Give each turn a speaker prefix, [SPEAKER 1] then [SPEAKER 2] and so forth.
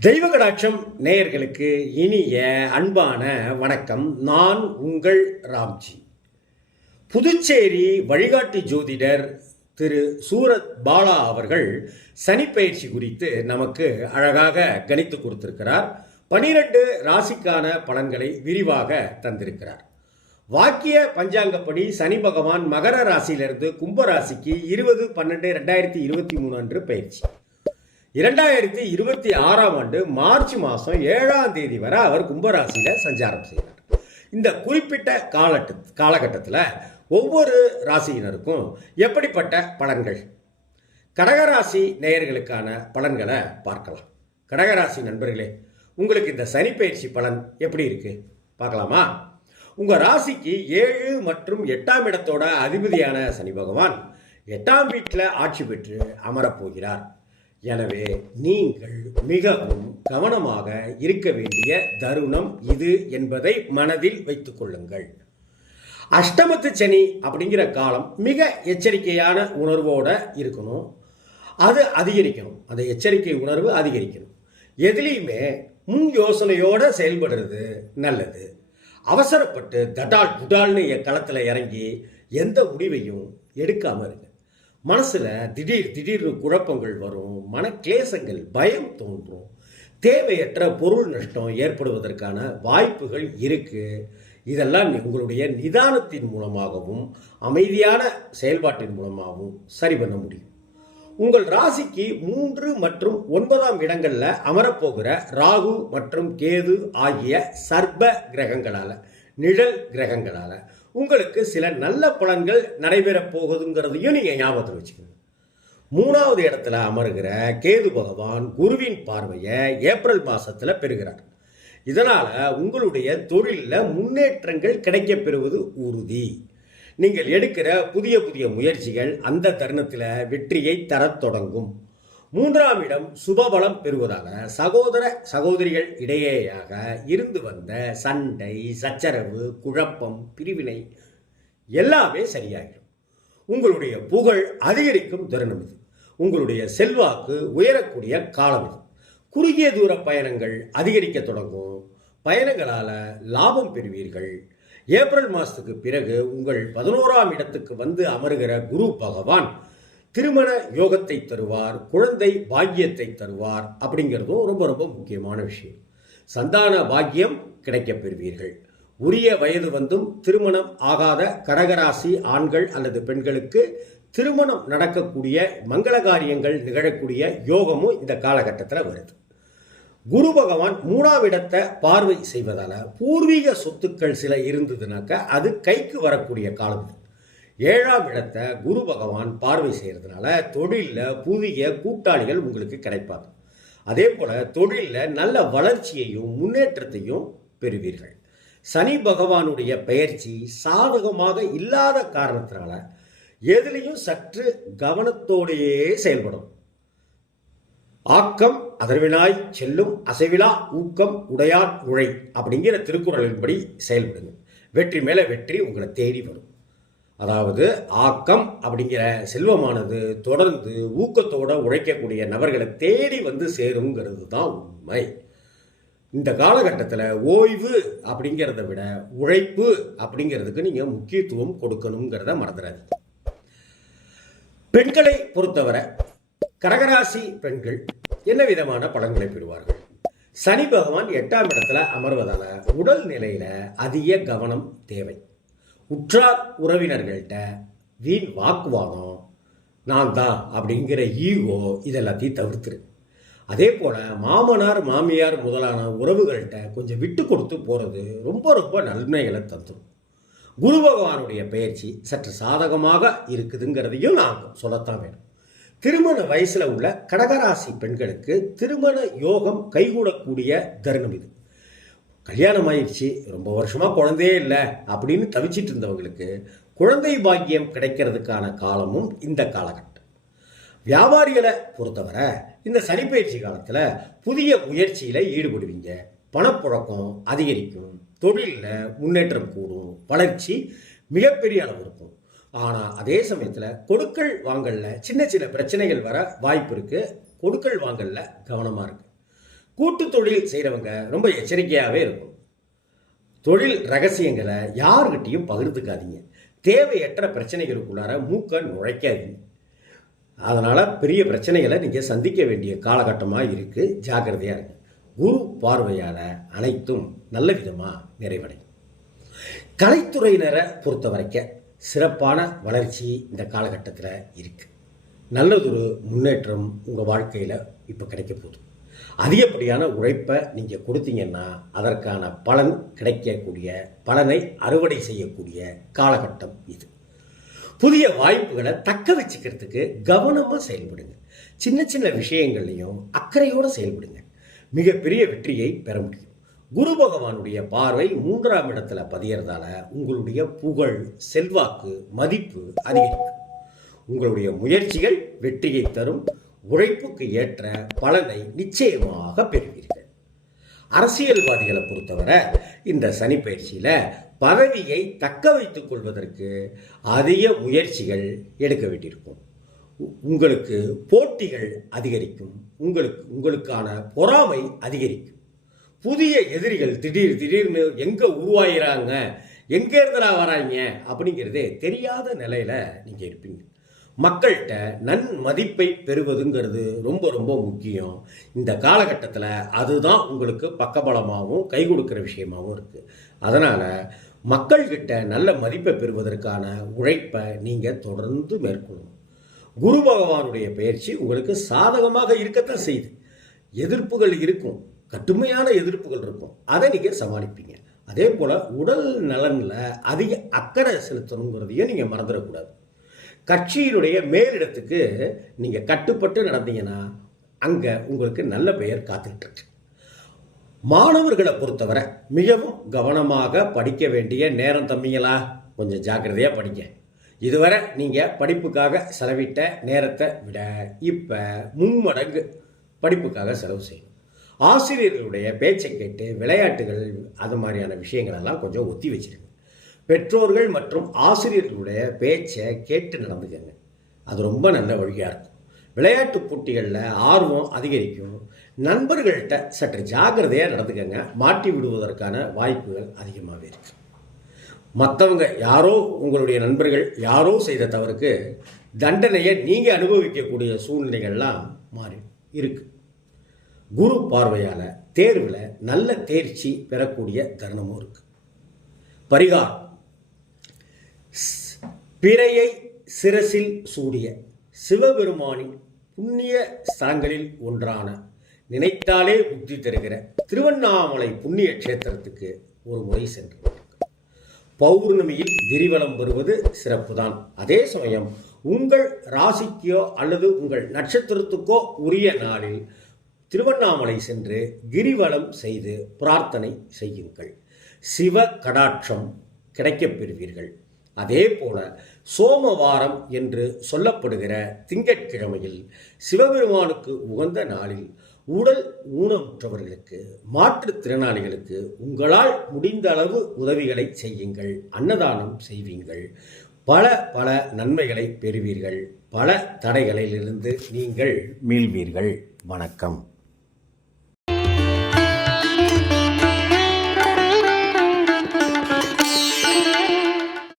[SPEAKER 1] தெய்வ கடாட்சம் நேயர்களுக்கு இனிய அன்பான வணக்கம். நான் உங்கள் ராம்ஜி. புதுச்சேரி வழிகாட்டி ஜோதிடர் திரு சூரத் பாலா அவர்கள் சனிப்பயிற்சி குறித்து நமக்கு அழகாக கணித்து கொடுத்திருக்கிறார். பனிரெண்டு ராசிக்கான பலன்களை விரிவாக தந்திருக்கிறார். வாக்கிய பஞ்சாங்கப்படி சனி பகவான் மகர ராசியிலிருந்து கும்ப ராசிக்கு இருபது பன்னெண்டு ரெண்டாயிரத்தி இருபத்தி மூணு அன்று பயிற்சி. இரண்டாயிரத்தி இருபத்தி ஆறாம் ஆண்டு மார்ச் மாதம் ஏழாம் தேதி வரை அவர் கும்பராசியில் சஞ்சாரம் செய்கிறார். இந்த குறிப்பிட்ட காலட்டு காலகட்டத்தில் ஒவ்வொரு ராசியினருக்கும் எப்படிப்பட்ட பலன்கள்? கடகராசி நேயர்களுக்கான பலன்களை பார்க்கலாம். கடகராசி நண்பர்களே உங்களுக்கு இந்த சனிப்பயிற்சி பலன் எப்படி இருக்குது பார்க்கலாமா? உங்கள் ராசிக்கு ஏழு மற்றும் எட்டாம் இடத்தோட அதிபதியான சனி பகவான் எட்டாம் வீட்டில் ஆட்சி பெற்று அமரப்போகிறார் எனவே நீங்கள் மிகவும் கவனமாக இருக்க வேண்டிய தருணம் இது என்பதை மனதில் வைத்துக் கொள்ளுங்கள். அஷ்டமத்து சனி அப்படிங்கிற காலம் மிக எச்சரிக்கையான உணர்வோட இருக்கணும். அது அதிகரிக்கணும். அந்த எச்சரிக்கை உணர்வு அதிகரிக்கணும். எதுலேயுமே முன் யோசனையோடு செயல்படுறது நல்லது. அவசரப்பட்டு தடால் புடால்னு களத்தில் இறங்கி எந்த முடிவையும் எடுக்காமல் இருங்க. மனசில் திடீர் திடீர்னு குழப்பங்கள் வரும் மனக்லேசங்கள் பயம் தோன்றும். தேவையற்ற பொருள் நஷ்டம் ஏற்படுவதற்கான வாய்ப்புகள் இருக்குது இதெல்லாம் உங்களுடைய நிதானத்தின் மூலமாகவும் அமைதியான செயல்பாட்டின் மூலமாகவும் சரி பண்ண முடியும். உங்கள் ராசிக்கு மூன்று மற்றும் ஒன்பதாம் இடங்களில் அமரப்போகிற ராகு மற்றும் கேது ஆகிய சர்ப கிரகங்களால் நிழல் கிரகங்களால் உங்களுக்கு சில நல்ல பலன்கள் நடைபெறப் போகுதுங்கிறதையும் நீங்கள் ஞாபகத்தில் வச்சுக்கணும் மூணாவது இடத்துல அமருகிற கேது பகவான் குருவின் பார்வையை ஏப்ரல் மாதத்தில் பெறுகிறார். இதனால் உங்களுடைய தொழிலில் முன்னேற்றங்கள் கிடைக்கப் பெறுவது உறுதி. நீங்கள் எடுக்கிற புதிய புதிய முயற்சிகள் அந்த தருணத்தில் வெற்றியை தரத் தொடங்கும். மூன்றாம் இடம் சுபபலம் பெறுவதால சகோதர சகோதரிகள் இடையேயாக இருந்து வந்த சண்டை சச்சரவு குழப்பம் பிரிவினை எல்லாமே சரியாகிடும் உங்களுடைய புகழ் அதிகரிக்கும் தருணம் இது. உங்களுடைய செல்வாக்கு உயரக்கூடிய காலம் இது. குறுகிய தூர பயணங்கள் அதிகரிக்க தொடங்கும். பயணங்களால் லாபம் பெறுவீர்கள். ஏப்ரல் மாதத்துக்கு பிறகு உங்கள் பதினோராம் இடத்துக்கு வந்து அமருகிற குரு பகவான் திருமண யோகத்தை தருவார் குழந்தை பாக்கியத்தை தருவார் அப்படிங்கிறதும் ரொம்ப ரொம்ப முக்கியமான விஷயம். சந்தான பாக்கியம் கிடைக்கப் பெறுவீர்கள். உரிய வயது வந்தும் திருமணம் ஆகாத கடகராசி ஆண்கள் அல்லது பெண்களுக்கு திருமணம் நடக்கக்கூடிய மங்கள காரியங்கள் நிகழக்கூடிய யோகமும் இந்த காலகட்டத்தில் வருது. குரு பகவான் மூணாவிடத்தை பார்வை செய்வதால பூர்வீக சொத்துக்கள் சில இருந்ததுனாக்க அது கைக்கு வரக்கூடிய காலம். ஏழாம் இடத்தை குரு பகவான் பார்வை செய்கிறதுனால தொழிலில் புதிய கூட்டாளிகள் உங்களுக்கு கிடைப்பாங்க. அதே போல் தொழிலில் நல்ல வளர்ச்சியையும் முன்னேற்றத்தையும் பெறுவீர்கள். சனி பகவானுடைய பயிற்சி சாதகமாக இல்லாத காரணத்தினால எதுலேயும் சற்று கவனத்தோடையே செயல்படும். ஆக்கம் அதர்வினாய் செல்லும் அசைவிலா ஊக்கம் உடையார் உழை அப்படிங்கிற திருக்குறளின்படி செயல்படுங்க. வெற்றி மேலே வெற்றி உங்களை தேடி வரும். அதாவது ஆக்கம் அப்படிங்கிற செல்வமானது தொடர்ந்து ஊக்கத்தோட உழைக்கக்கூடிய நபர்களை தேடி வந்து சேருங்கிறது தான் உண்மை. இந்த காலகட்டத்தில் ஓய்வு அப்படிங்கிறத விட உழைப்பு அப்படிங்கிறதுக்கு நீங்கள் முக்கியத்துவம் கொடுக்கணுங்கிறத மறந்துடாது பெண்களை பொறுத்தவரை கரகராசி பெண்கள் என்ன விதமான பலன்களை பெறுவார்கள்? சனி பகவான் எட்டாம் இடத்துல அமர்வதால உடல் நிலையில அதிக கவனம் தேவை. உற்றார் உறவினர்கள்ட்ட வீண் வாக்குவாதம் நான் தான் அப்படிங்கிற ஈகோ இதெல்லாத்தையும் தவிர்த்துரு. அதே போல் மாமனார் மாமியார் முதலான உறவுகள்கிட்ட கொஞ்சம் விட்டு கொடுத்து போகிறது ரொம்ப ரொம்ப நன்மைகளை தந்துடும் குரு பகவானுடைய பயிற்சி சற்று சாதகமாக இருக்குதுங்கிறதையும் நான் சொல்லத்தான் வேணும். திருமண வயசில் உள்ள கடகராசி பெண்களுக்கு திருமண யோகம் கைகூடக்கூடிய தருணம் இது. கல்யாணம் ஆயிடுச்சு ரொம்ப வருஷமாக குழந்தையே இல்லை அப்படின்னு தவிச்சிட்டு இருந்தவங்களுக்கு குழந்தை பாக்கியம் கிடைக்கிறதுக்கான காலமும் இந்த காலகட்டம். வியாபாரிகளை பொறுத்தவரை இந்த சனிப்பயிற்சி காலத்தில் புதிய முயற்சியில் ஈடுபடுவீங்க. பணப்புழக்கம் அதிகரிக்கும். தொழிலில் முன்னேற்றம் கூடும். வளர்ச்சி மிகப்பெரிய அளவு இருக்கும். ஆனால் அதே சமயத்தில் கொடுக்கல் வாங்கல்ல சின்ன சின்ன பிரச்சனைகள் வர வாய்ப்பு இருக்குது கொடுக்கல் வாங்கல்ல கவனமாக இருக்குது கூட்டு தொழில் செய்கிறவங்க ரொம்ப எச்சரிக்கையாகவே இருக்கும் தொழில் ரகசியங்களை யாருக்கிட்டையும் பகிர்ந்துக்காதீங்க. தேவையற்ற பிரச்சனைகளுக்குள்ளார மூக்க நுழைக்காதீங்க. அதனால் பெரிய பிரச்சனைகளை நீங்கள் சந்திக்க வேண்டிய காலகட்டமாக இருக்குது ஜாக்கிரதையாக இருக்கு குரு பார்வையால் அனைத்தும் நல்ல விதமாக நிறைவடையும். கலைத்துறையினரை பொறுத்த வரைக்கும் சிறப்பான வளர்ச்சி இந்த காலகட்டத்தில் இருக்குது நல்லதொரு முன்னேற்றம் உங்கள் வாழ்க்கையில் இப்போ கிடைக்க போகுது. அதிகப்படியான உழைப்பை நீங்கள் கொடுத்தீங்கன்னா அதற்கான பலன் கிடைக்கக்கூடிய பலனை அறுவடை செய்யக்கூடிய காலகட்டம் இது. புதிய வாய்ப்புகளை தக்க வச்சுக்கிறதுக்கு கவனமாக செயல்படுங்க. சின்ன சின்ன விஷயங்கள்லையும் அக்கறையோடு செயல்படுங்க. மிகப்பெரிய வெற்றியை பெற முடியும். குரு பகவானுடைய பார்வை மூன்றாம் இடத்துல பதியறதால உங்களுடைய புகழ் செல்வாக்கு மதிப்பு அதிகரிக்கும். உங்களுடைய முயற்சிகள் வெற்றியை தரும். உழைப்புக்கு ஏற்ற பலனை நிச்சயமாக பெறுவீர்கள். அரசியல்வாதிகளை பொறுத்தவரை இந்த சனி பயிற்சியில் பதவியை தக்க வைத்துக் கொள்வதற்கு அதிக முயற்சிகள் எடுக்க வேண்டியிருக்கும். உங்களுக்கு போட்டிகள் அதிகரிக்கும். உங்களுக்கு உங்களுக்கான பொறாமை அதிகரிக்கும். புதிய எதிரிகள் திடீர் திடீர்னு எங்கே உருவாகிறாங்க எங்கே இருந்துடா வராங்க? அப்படிங்கிறதே தெரியாத நிலையில் நீங்கள் இருப்பீங்க. மக்கள்கிட்ட நன் மதிப்பை பெறுவதுங்கிறது ரொம்ப ரொம்ப முக்கியம். இந்த காலகட்டத்தில் அதுதான் உங்களுக்கு பக்கபலமாகவும் கை கொடுக்குற விஷயமாகவும் இருக்குது அதனால் மக்கள்கிட்ட நல்ல மதிப்பை பெறுவதற்கான உழைப்பை நீங்கள் தொடர்ந்து மேற்கொள்ளணும். குரு பகவானுடைய பயிற்சி உங்களுக்கு சாதகமாக இருக்கத்தான் செய்யுது. எதிர்ப்புகள் இருக்கும். கடுமையான எதிர்ப்புகள் இருக்கும். அதை நீங்கள் சமாளிப்பீங்க. அதே போல் உடல் நலனில் அதிக அக்கறை செலுத்தணுங்கிறதையும் நீங்கள் மறந்துடக்கூடாது. கட்சியினுடைய மேலிடத்துக்கு நீங்கள் கட்டுப்பட்டு நடந்தீங்கன்னா அங்கே உங்களுக்கு நல்ல பெயர் காத்துக்கிட்டு இருக்கு மாணவர்களை பொறுத்தவரை மிகவும் கவனமாக படிக்க வேண்டிய நேரம் தம்பிங்களா? கொஞ்சம் ஜாக்கிரதையாக படிங்க. இதுவரை நீங்கள் படிப்புக்காக செலவிட்ட நேரத்தை விட இப்போ மும்மடங்கு படிப்புக்காக செலவு செய்யணும். ஆசிரியர்களுடைய பேச்சை கேட்டு விளையாட்டுகள் அது மாதிரியான விஷயங்களெல்லாம் கொஞ்சம் ஒத்தி வச்சிருங்க. பெற்றோர்கள் மற்றும் ஆசிரியர்களுடைய பேச்சை கேட்டு நடந்துக்கங்க அது ரொம்ப நல்ல வழியாக இருக்கும். விளையாட்டு போட்டிகளில் ஆர்வம் அதிகரிக்கும். நண்பர்கள்ட்ட சற்று ஜாக்கிரதையாக நடந்துக்கங்க. மாட்டி விடுவதற்கான வாய்ப்புகள் அதிகமாகவே இருக்கு. மற்றவங்க யாரோ உங்களுடைய நண்பர்கள் யாரோ செய்த தவறுக்கு தண்டனையை நீங்கள் அனுபவிக்கக்கூடிய சூழ்நிலைகள்லாம் மாறி இருக்கு. குரு பார்வையால் தேர்வில் நல்ல தேர்ச்சி பெறக்கூடிய தருணமும் இருக்கு. பரிகாரம். பிறையை சிரசில் சூடிய சிவபெருமானின் புண்ணிய ஸ்தலங்களில் ஒன்றான நினைத்தாலே புத்தி தருகிற திருவண்ணாமலை புண்ணிய கஷேத்திரத்துக்கு ஒரு முறை சென்று பௌர்ணமியில் கிரிவலம் வருவது சிறப்புதான். அதே சமயம் உங்கள் ராசிக்கோ அல்லது உங்கள் நட்சத்திரத்துக்கோ உரிய நாளில் திருவண்ணாமலை சென்று கிரிவலம் செய்து பிரார்த்தனை செய்யுங்கள். சிவ கடாட்சம் கிடைக்கப் பெறுவீர்கள். அதே போல சோமவாரம் என்று சொல்லப்படுகிற திங்கட்கிழமையில் சிவபெருமானுக்கு உகந்த நாளில் உடல் ஊனமுற்றவர்களுக்கு மாற்றுத்திறனாளிகளுக்கு உங்களால் முடிந்த அளவு உதவிகளை செய்யுங்கள் அன்னதானம் செய்வீங்கள். பல பல நன்மைகளை பெறுவீர்கள். பல தடைகளிலிருந்து நீங்கள் மீள்வீர்கள். வணக்கம்.